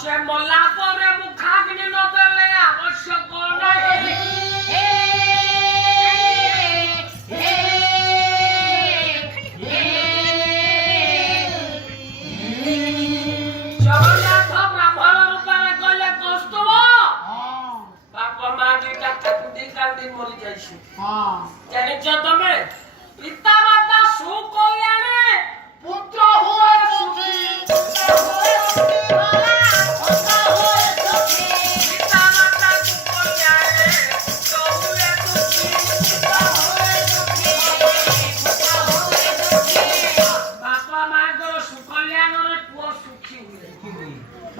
সে মলা পরে মুখাগ্নি নদেলে আবশ্যক নাই। জগন্নাথ ব্রাহ্মণ রূপে কইলে কৌস্তব বাপ মা দুইটা কান্দি কান্দি মরি যাইছি। জানিছ তুমি পিতা মাতা সুখ আনে পুত্র হুয়ে সুখী।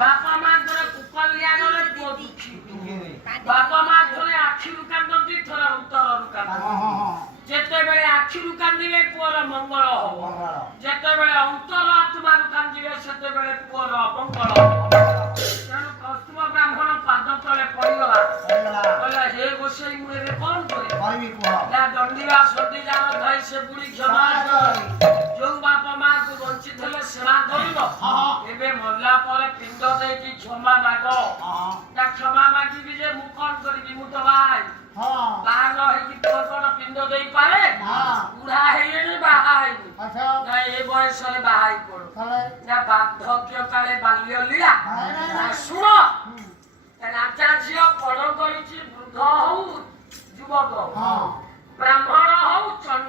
বাপা মা ধরে কুকলিয়ানরে পুଅ দুঃখী। ବାପା ମା ଥରେ ଆଖିରୁ କାନ୍ଦନ୍ତି ଥରେ ଅନ୍ତରରୁ କାନ୍ଦନ୍ତି। ଯେତେବେଳେ ଆଖିରୁ କାନ୍ଦିବେ ପୁଅର ମଙ୍ଗଳ ହବ, ଯେତେବେଳେ ଅନ୍ତର ଆତ୍ମାରୁ କାନ୍ଦିବେ ସେତେବେଳେ ପୁଅର ଅମଙ୍ଗଳ ହବ। ତେଣୁ କୌସ୍ତୁଭ ବ୍ରାହ୍ମଣ ପାଦ ତଳେ ପଡ଼ିଗଲା, କହିଲା ହେ ଗୋସାଇ ମୁଁ ଏବେ କଣ କରିବି? ଦଣ୍ଡିବା ସନ୍ଦିଜାନ ଧରି ସେ ବୁଢ଼ୀ କ୍ଷମା ଯୋଉ ବାପା ମାକୁ ବଞ୍ଚିଥିଲେ ସେବା କରିବ, ଏବେ ମରିଲା ପରେ ପିଣ୍ଡ ଦେଇକି କ୍ଷମା ମାଗ। କ୍ଷମା ମାଗିବି ଯେ ମୁଁ କଣ କରିବି? ମୁଁ ତ ବାହା ବାହା ନ ହେଇକି ପୁଅ କଣ ପିଣ୍ଡ ଦେଇପାରେ? ବୁଢା ହେଇନି ବାହା ହେଇନି ନା ଏ ବୟସରେ ବାହା ହେଇ ପଡୁ ନା ବାର୍ଦ୍ଧକ୍ୟ କାଳେ ବାଲ୍ୟ ଲୀଳା। ଶୁଣ ରାଜା ଝିଅ ପଣ କରିଛି ବୃଦ୍ଧ ହଉ ଯୁବକ ବ୍ରାହ୍ମଣ ହଉ ଚଣ୍ଡା